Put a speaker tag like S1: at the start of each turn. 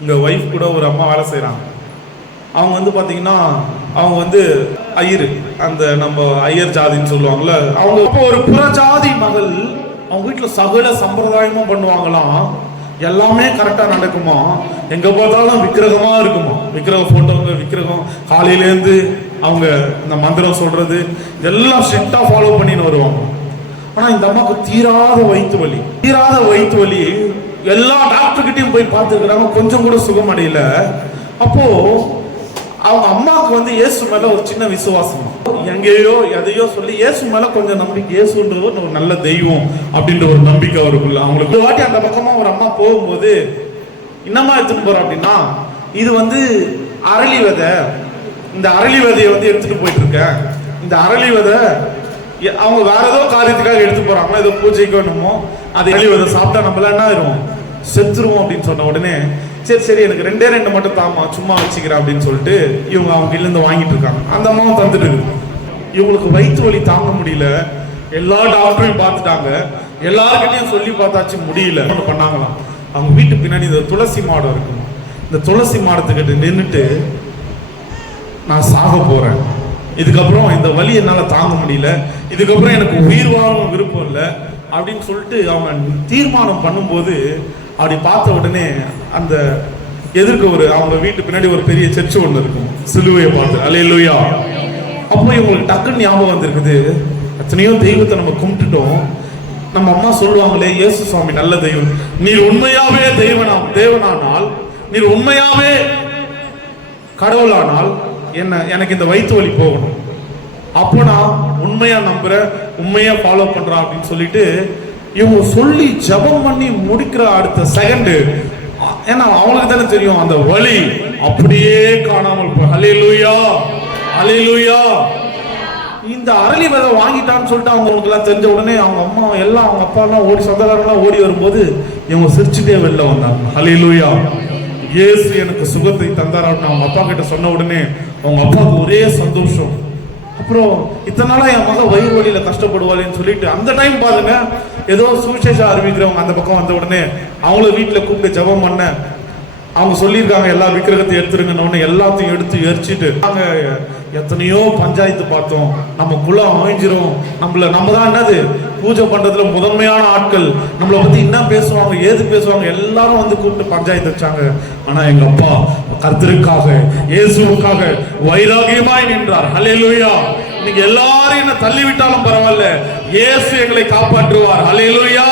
S1: இங்கே ஒய்ஃப் கூட ஒரு அம்மா வேலை செய்கிறாங்க அவங்க வந்து பார்த்தீங்கன்னா அவங்க வந்து ஐயர் அந்த நம்ம ஐயர் ஜாதின்னு சொல்லுவாங்கல்ல அவங்க இப்போ ஒரு புறஜாதி மகள் அவங்க வீட்டில் சகல சம்பிரதாயமும் பண்ணுவாங்களாம் எல்லாமே கரெக்டாக நடக்குமா? எங்கே பார்த்தாலும் விக்கிரகமாக இருக்குமா? விக்கிரக ஃபோட்டோங்க விக்கிரகம் காலையிலேருந்து அவங்க இந்த மந்திரம் சொல்கிறது இதெல்லாம் ஸ்ட்ரிக்டாக ஃபாலோ பண்ணின்னு வருவாங்க. ஆனால் இந்த அம்மாவுக்கு தீராத வயிற்று வலி தீராத வயிற்று வலி. எல்லா டாக்டர்கிட்டயும் போய் பார்த்துருக்குறாங்க. கொஞ்சம் கூட சுகம் அடையல. அப்போ அவங்க அம்மாவுக்கு வந்து இயேசு மேல ஒரு சின்ன விசுவாசம். எங்கேயோ எதையோ சொல்லி இயேசு மேல கொஞ்சம் நம்பிக்கை. இயேசுன்றது ஒரு நல்ல தெய்வம். அப்படின்ற ஒரு நம்பிக்கை அவருக்குள்ள அவங்களுக்கு. ஒரு வாட்டி அந்த பக்கமா ஒரு அம்மா போகும்போது என்னம்மா எடுத்துட்டு போறோம் அப்படின்னா இது வந்து அரளி விதை. இந்த அரளி விதையை வந்து எடுத்துட்டு போயிட்டு இருக்கேன். இந்த அரளி விதை அவங்க வேற ஏதோ காரியத்துக்காக எடுத்து போறாங்களோ ஏதோ பூஜைக்கு வேணுமோ அதை எழுதி அதை சாப்பிட்டா நம்மள என்ன ஆயிரும்? செத்துருவோம் அப்படின்னு சொன்ன உடனே சரி சரி எனக்கு ரெண்டே ரெண்டு மட்டும் தாமா சும்மா வச்சுக்கிறேன் அப்படின்னு சொல்லிட்டு இவங்க அவங்க கீழ இருந்து வாங்கிட்டு இருக்காங்க. அந்த அம்மாவும் தந்துட்டு இருக்கு. இவங்களுக்கு வயிற்று வலி தாங்க முடியல. எல்லா டாக்டரையும் பார்த்துட்டாங்க. எல்லாருக்கிட்டையும் சொல்லி பார்த்தாச்சு முடியல. ஒன்று பண்ணாங்களாம். அவங்க வீட்டு பின்னாடி இந்த துளசி மாடம் இருக்கும். இந்த துளசி மாடத்துக்கிட்ட நின்றுட்டு நான் சாக போகிறேன் இதுக்கப்புறம் இந்த வலி என்னால் தாங்க முடியல. இதுக்கப்புறம் எனக்கு உயிர் வாழும் விருப்பம் இல்லை அப்படின்னு சொல்லிட்டு அவங்க தீர்மானம் பண்ணும்போது அப்படி பார்த்த உடனே அந்த எதிர்க்க ஒரு அவங்க வீட்டு பின்னாடி ஒரு பெரிய சர்ச்சு ஒன்று இருக்கும். சிலுவையை பார்த்து லூயா அப்போ இவங்களுக்கு டக்குன்னு ஞாபகம் வந்திருக்குது. எத்தனையோ தெய்வத்தை நம்ம கும்பிட்டுட்டோம். நம்ம அம்மா சொல்லுவாங்களே இயேசு சுவாமி நல்ல தெய்வம். நீர் உண்மையாவே தெய்வனா தேவனானால் நீர் உண்மையாவே கடவுளானால் என்ன எனக்கு இந்த வயிற்று வலி போகணும். அப்போ நான் உண்மையா நம்புறேன் உண்மையா ஃபாலோ பண்றேன் அப்படின்னு சொல்லிட்டு இவங்க சொல்லி ஜெபம் பண்ணி முடிக்கிற அடுத்த செகண்டு ஏன்னா அவங்களுக்கு தானே தெரியும் அந்த வழி அப்படியே காணாமல் போ ஹalleluya இந்த அரளி விதை வாங்கிட்டான்னு சொல்லிட்டு அவங்களுக்கு எல்லாம் தெரிஞ்ச உடனே அவங்க அம்மா எல்லாம் அவங்க அப்பா எல்லாம் ஓடி சொந்தக்காரங்களாம் ஓடி வரும்போது இவங்க சிரிச்சுட்டே வெளில வந்தாங்க. ஹalleluya இயேசு எனக்கு சுகத்தை தந்தார் அப்படின்னு அவங்க அப்பா கிட்ட சொன்ன உடனே அவங்க அப்பாவுக்கு ஒரே சந்தோஷம். அப்புறம் இத்தனை நாளாக என் மக வயிறு வழியில் கஷ்டப்படுவாளேன்னு சொல்லிட்டு அந்த டைம் பாருங்க ஏதோ சுவிசேஷம் அறிவிக்கிறவங்க அந்த பக்கம் வந்த உடனே அவங்கள வீட்டில் கூப்பிட்டு ஜெபம் பண்ண. அவங்க சொல்லியிருக்காங்க எல்லா விக்கிரகத்தையும் எடுத்துருங்கன்னு எல்லாத்தையும் எடுத்து எரிச்சிட்டு நாங்கள் எத்தனையோ பஞ்சாயத்து பார்த்தோம். நம்ம குலம் அமைஞ்சிரும். நம்மள நம்ம தான் என்னது? பூஜை பண்றதுல முதன்மையான ஆட்கள். நம்மளை பத்தி என்ன பேசுவாங்க ஏது பேசுவாங்க எல்லாரும் வந்து கூப்பிட்டு பஞ்சாயத்து வச்சாங்க. ஆனா எங்க அப்பா கர்த்தருக்காக இயேசுவுக்காக வைராகியமாய் நின்றார். ஹalleluya நீங்க எல்லாரும் என்ன தள்ளிவிட்டாலும் பரவாயில்ல. இயேசு எங்களை காப்பாற்றுவார். ஹalleluya